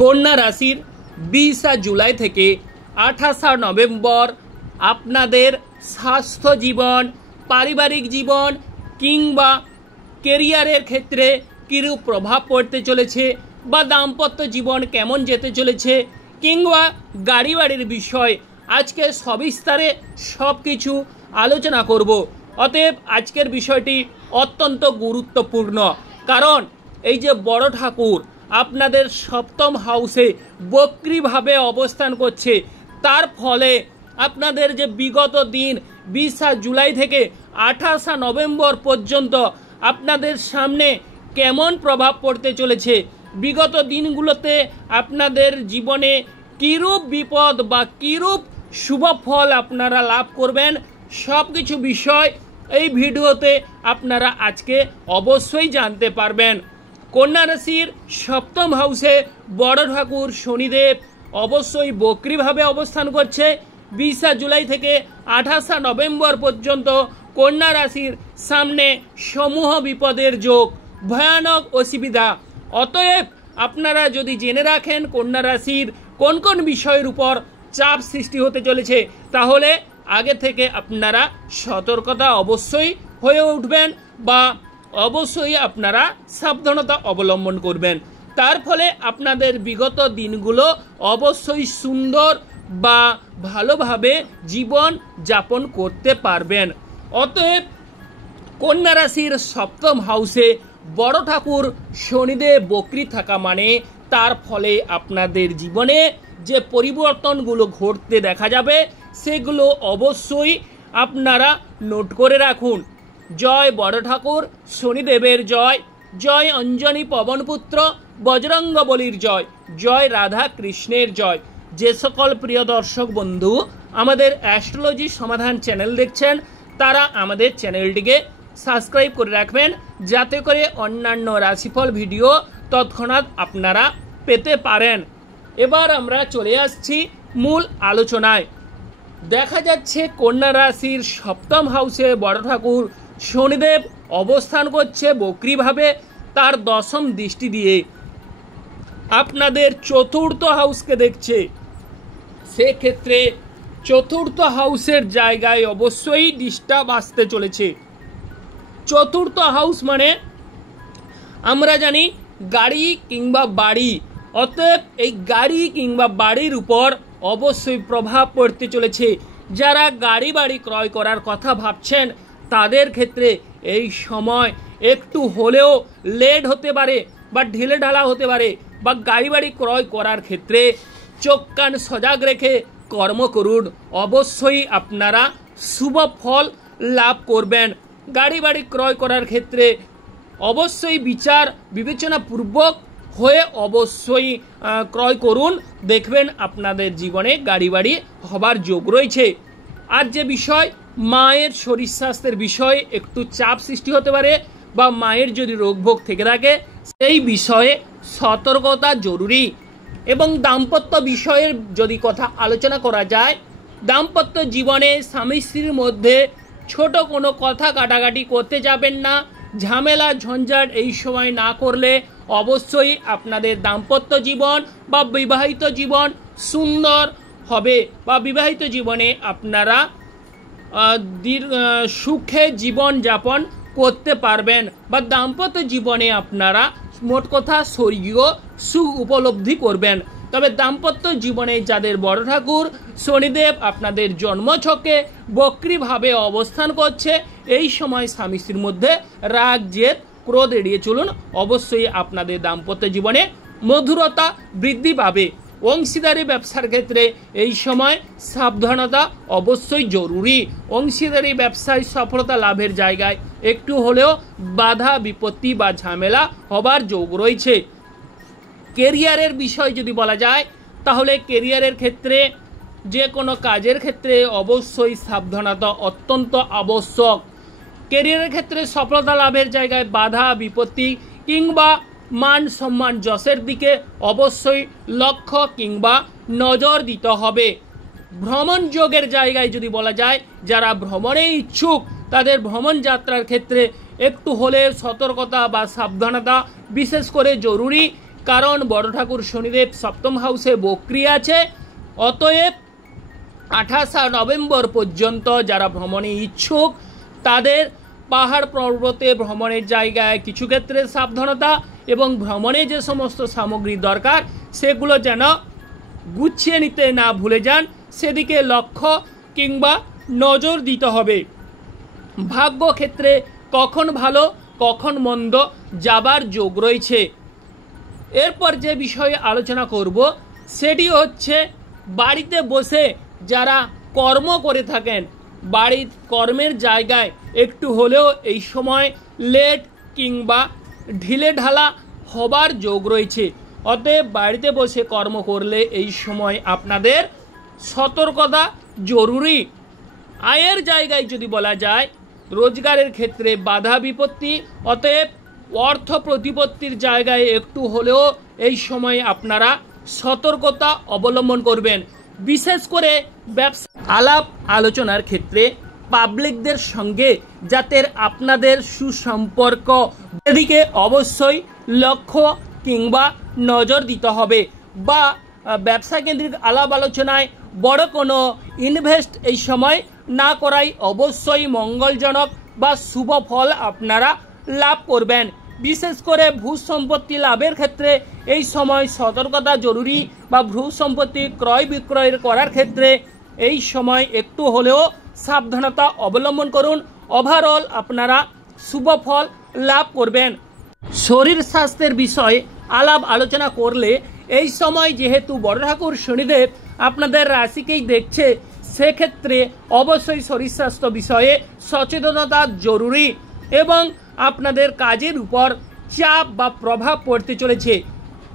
কন্যা রাশির 20 জুলাই থেকে 28 নভেম্বর আপনাদের স্বাস্থ্য জীবন, পারিবারিক জীবন কিংবা কেরিয়ারের ক্ষেত্রে কিরূপ প্রভাব পড়তে চলেছে বা দাম্পত্য জীবন কেমন যেতে চলেছে কিংবা গাড়ি বাড়ির বিষয় আজকে সবিস্তারে সব কিছু আলোচনা করব। অতএব আজকের বিষয়টি অত্যন্ত গুরুত্বপূর্ণ, কারণ এই যে বড় ঠাকুর আপনাদের সপ্তম হাউসে বক্রিভাবে অবস্থান করছে, তার ফলে আপনাদের যে বিগত দিন 20 জুলাই থেকে 28 নভেম্বর পর্যন্ত আপনাদের সামনে কেমন প্রভাব পড়তে চলেছে, বিগত দিনগুলোতে আপনাদের জীবনে কিরূপ বিপদ বা কিরূপ শুভ ফল আপনারা লাভ করবেন, সব কিছু বিষয় এই ভিডিওতে আপনারা আজকে অবশ্যই জানতে পারবেন। কন্যা রাশির সপ্তম হাউসে বড় ঠাকুর শনিদেব অবশ্যই বক্রিভাবে অবস্থান করছে 20 জুলাই থেকে 28 নভেম্বর পর্যন্ত। কন্যা রাশির সামনে সমূহ বিপদের যোগ, ভয়ানক অসুবিধা। অতএব আপনারা যদি জেনে রাখেন কন্যা রাশির কোন কোন বিষয়ের উপর চাপ সৃষ্টি হতে চলেছে, তাহলে আগে থেকে আপনারা সতর্কতা অবশ্যই হয়ে উঠবেন বা অবশ্যই আপনারা সাবধানতা অবলম্বন করবেন। তার ফলে আপনাদের বিগত দিনগুলো অবশ্যই সুন্দর বা ভালোভাবে জীবন যাপন করতে পারবেন। অতএব কন্যা রাশির সপ্তম হাউসে বড় ঠাকুর শনিদেব বক্রি থাকা মানে তার ফলে আপনাদের জীবনে যে পরিবর্তনগুলো ঘটতে দেখা যাবে সেগুলো অবশ্যই আপনারা নোট করে রাখুন। জয় বড় ঠাকুর শনিদেবের জয়, জয় অঞ্জনী পবনপুত্র বজরঙ্গবলীর জয়, জয় রাধা কৃষ্ণের জয়। যে সকল প্রিয় দর্শক বন্ধু আমাদের অ্যাস্ট্রোলজি সমাধান চ্যানেল দেখছেন, তারা আমাদের চ্যানেলটিকে সাবস্ক্রাইব করে রাখবেন, যাতে করে অন্যান্য রাশিফল ভিডিও তৎক্ষণাৎ আপনারা পেতে পারেন। এবার আমরা চলে আসছি মূল আলোচনায়। দেখা যাচ্ছে কন্যা রাশির সপ্তম হাউসে বড় ঠাকুর শনিদেব অবস্থান করছে বক্রিভাবে, তার দশম দৃষ্টি দিয়ে আপনাদের চতুর্থ হাউসকে দেখছে। সেক্ষেত্রে চতুর্থ হাউসের জায়গায় অবশ্যই ডিস্টার্ব আসতে চলেছে। চতুর্থ হাউস মানে আমরা জানি গাড়ি কিংবা বাড়ি, অতএব এই গাড়ি কিংবা বাড়ির উপর অবশ্যই প্রভাব পড়তে চলেছে। যারা গাড়ি বাড়ি ক্রয় করার কথা ভাবছেন তাদের ক্ষেত্রে এই সময় একটু হলেও লেট হতে পারে বা ঢিলে ঢালা হতে পারে, বা গাড়ি বাড়ি ক্রয় করার ক্ষেত্রে চোখ কান সজাগ রেখে কর্ম করুন, অবশ্যই আপনারা শুভ ফল লাভ করবেন। গাড়ি বাড়ি ক্রয় করার ক্ষেত্রে অবশ্যই বিচার বিবেচনাপূর্বক হয়ে অবশ্যই ক্রয় করুন, দেখবেন আপনাদের জীবনে গাড়ি বাড়ি হবার যোগ রয়েছে। আর যে বিষয় মায়ের শরীর স্বাস্থ্যের বিষয়ে একটু চাপ সৃষ্টি হতে পারে বা মায়ের যদি রোগভোগ থেকে থাকে সেই বিষয়ে সতর্কতা জরুরি। এবং দাম্পত্য বিষয়ের যদি কথা আলোচনা করা যায়, দাম্পত্য জীবনে স্বামী স্ত্রীর মধ্যে ছোট কোনো কথা কাটাকাটি করতে যাবেন না। ঝামেলা ঝঞ্ঝাট এই সময় না করলে অবশ্যই আপনাদের দাম্পত্য জীবন বা বিবাহিত জীবন সুন্দর হবে বা বিবাহিত জীবনে আপনারা সুখে জীবন যাপন করতে পারবেন বা দাম্পত্য জীবনে আপনারা মোট কথা স্বর্গীয় সুখ উপলব্ধি করবেন। তবে দাম্পত্য জীবনে যাদের বড় ঠাকুর শনিদেব আপনাদের জন্মছকে বক্রিভাবে অবস্থান করছে, এই সময় স্বামী স্ত্রীর মধ্যে রাগ জেদ ক্রোধ এড়িয়ে চলুন, অবশ্যই আপনাদের দাম্পত্য জীবনে মধুরতা বৃদ্ধি পাবে। অংশীদারি ব্যবসার ক্ষেত্রে এই সময় সাবধানতা অবশ্যই জরুরি। অংশীদারি ব্যবসায় সফলতা লাভের জায়গায় একটু হলেও বাধা বিপত্তি বা ঝামেলা হবার যোগ রয়েছে। কেরিয়ারের বিষয় যদি বলা যায়, তাহলে কেরিয়ারের ক্ষেত্রে যে কোনো কাজের ক্ষেত্রে অবশ্যই সাবধানতা অত্যন্ত আবশ্যক। কেরিয়ারের ক্ষেত্রে সফলতা লাভের জায়গায় বাধা বিপত্তি কিংবা মান সম্মান যশের দিকে অবশ্যই লক্ষ্য কিংবা নজর দিতে হবে। ভ্রমণ যোগের জায়গায় যদি বলা যায়, যারা ভ্রমণে ইচ্ছুক তাদের ভ্রমণ যাত্রার ক্ষেত্রে একটু হলে সতর্কতা বা সাবধানতা বিশেষ করে জরুরি, কারণ বড় ঠাকুর শনিদেব সপ্তম হাউসে বক্রি আছে। অতএব 28 নভেম্বর পর্যন্ত যারা ভ্রমণে ইচ্ছুক তাদের পাহাড় পর্বতে ভ্রমণের জায়গায় কিছু ক্ষেত্রে সাবধানতা এবং ভ্রমণে যে সমস্ত সামগ্রী দরকার সেগুলো যেন গুছিয়ে নিতে না ভুলে যান, সেদিকে লক্ষ্য কিংবা নজর দিতে হবে। ভাগ্য ক্ষেত্রে কখন ভালো কখন মন্দ যাবার যোগ রয়েছে। এরপর যে বিষয়ে আলোচনা করব সেটি হচ্ছে বাড়িতে বসে যারা কর্ম করে থাকেন, বাড়ির কর্মের জায়গায় একটু হলেও এই সময় লেট কিংবা ঢিলে ঢালা হবার যোগ রয়েছে। অতএব বাড়িতে বসে কর্ম করলে এই সময় আপনাদের সতর্কতা জরুরি। আয়ের জায়গায় যদি বলা যায় রোজগারের ক্ষেত্রে বাধা বিপত্তি, অতএব অর্থ প্রতিপত্তির জায়গায় একটু হলেও এই সময় আপনারা সতর্কতা অবলম্বন করবেন। বিশেষ করে ব্যবসা আলাপ আলোচনার ক্ষেত্রে পাবলিকদের সঙ্গে যাতে আপনাদের সুসম্পর্ক, এদিকে অবশ্যই লক্ষ্য কিংবা নজর দিতে হবে। বা ব্যবসা কেন্দ্রিক আলাপ আলোচনায় বড় কোনো ইনভেস্ট এই সময় না করাই অবশ্যই মঙ্গলজনক বা শুভ ফল আপনারা লাভ করবেন। বিশেষ করে ভূ সম্পত্তি লাভের ক্ষেত্রে এই সময় সতর্কতা জরুরি, বা ভূ সম্পত্তি ক্রয় বিক্রয় করার ক্ষেত্রে এই সময় একটু হলেও সাবধানতা অবলম্বন করুন। ওভারঅল আপনারা শুভ ফল লাভ করবেন। শরীর স্বাস্থ্যের বিষয়ে আলাপ আলোচনা করলে এই সময় যেহেতু বড় ঠাকুর শনিদেব আপনাদের রাশিকেই দেখছে, সেক্ষেত্রে অবশ্যই শরীর স্বাস্থ্য বিষয়ে সচেতনতা জরুরি এবং আপনাদের কাজের উপর চাপ বা প্রভাব পড়তে চলেছে।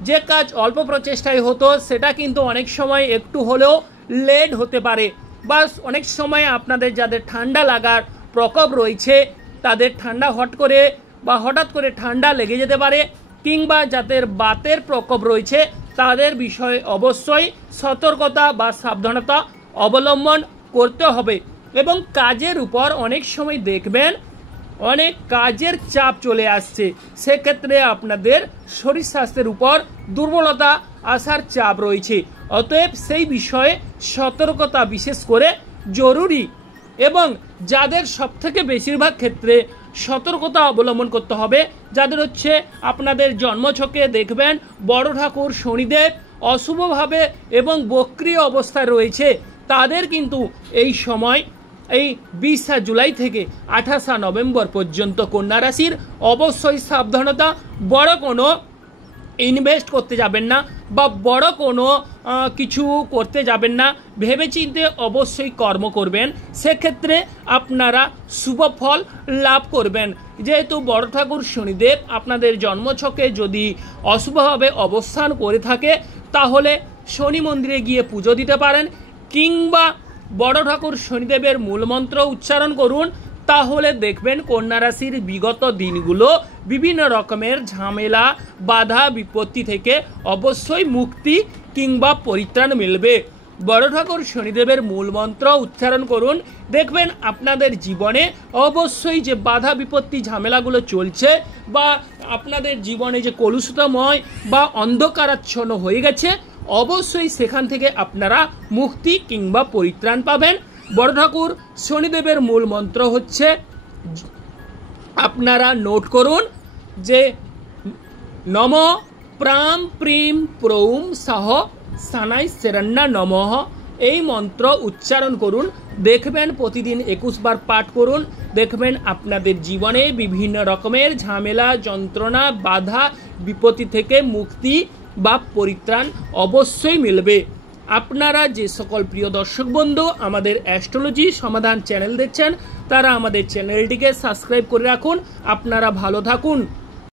যে কাজ অল্প প্রচেষ্টায় হতো সেটা কিন্তু অনেক সময় একটু হলেও লেট হতে পারে। বা অনেক সময় আপনাদের যাদের ঠান্ডা লাগার প্রকোপ রয়েছে তাদের ঠান্ডা হঠাৎ করে ঠান্ডা লেগে যেতে পারে, কিংবা যাদের বাতের প্রকোপ রয়েছে তাদের বিষয়ে অবশ্যই সতর্কতা বা সাবধানতা অবলম্বন করতে হবে। এবং কাজের উপর অনেক সময় দেখবেন অনেক কাজের চাপ চলে আসছে, সেক্ষেত্রে আপনাদের শরীর স্বাস্থ্যের উপর দুর্বলতা আসার চাপ রয়েছে। অতএব সেই বিষয়ে সতর্কতা বিশেষ করে জরুরি। এবং যাদের সবথেকে বেশিরভাগ ক্ষেত্রে সতর্কতা অবলম্বন করতে হবে, যাদের হচ্ছে আপনাদের জন্মছকে দেখবেন বড় ঠাকুর শনিদেব অশুভভাবে এবং বক্রিয় অবস্থায় রয়েছে, তাদের কিন্তু এই সময় এই 20 জুলাই থেকে 28 নভেম্বর পর্যন্ত কন্যা রাশির অবশ্যই সাবধানতা। বড় কোনো ইনভেস্ট করতে যাবেন না বা বড় কোনো কিছু করতে যাবেন না, ভেবেচিন্তে অবশ্যই কর্ম করবেন, সেক্ষেত্রে আপনারা শুভ ফল লাভ করবেন। যেহেতু বড় ঠাকুর শনিদেব আপনাদের জন্মছকে যদি অশুভভাবে অবস্থান করে থাকে তাহলে শনি মন্দিরে গিয়ে পুজো দিতে পারেন, কিংবা বড় ঠাকুর শনিদেবের মূলমন্ত্র উচ্চারণ করুন। তাহলে দেখবেন কন্যা রাশির বিগত দিনগুলো বিভিন্ন রকমের ঝামেলা বাধা বিপত্তি থেকে অবশ্যই মুক্তি কিংবা পরিত্রাণ মিলবে। বড় ঠাকুর শনিদেবের মূলমন্ত্র উচ্চারণ করুন, দেখবেন আপনাদের জীবনে অবশ্যই যে বাধা বিপত্তি ঝামেলাগুলো চলছে বা আপনাদের জীবনে যে কলুষিতময় বা অন্ধকারাচ্ছন্ন হয়ে গেছে, অবশ্যই সেখান থেকে আপনারা মুক্তি কিংবা পরিত্রাণ পাবেন। বড় ঠাকুর শনিদেবের মূল মন্ত্র হচ্ছে, আপনারা নোট করুন যে নম প্রাম প্রিম প্রৌম সহ সানাই শরণ্যা নমঃ। এই মন্ত্র উচ্চারণ করুন, দেখবেন প্রতিদিন 21 বার পাঠ করুন, দেখবেন আপনাদের জীবনে বিভিন্ন রকমের ঝামেলা যন্ত্রণা বাধা বিপত্তি থেকে মুক্তি বা পরিত্রাণ অবশ্যই মিলবে। আপনারা যে সকল প্রিয় দর্শক বন্ধু আমাদের অ্যাস্ট্রোলজি সমাধান চ্যানেল দেখছেন, তারা আমাদের চ্যানেলটিকে সাবস্ক্রাইব করে রাখুন। আপনারা ভালো থাকুন।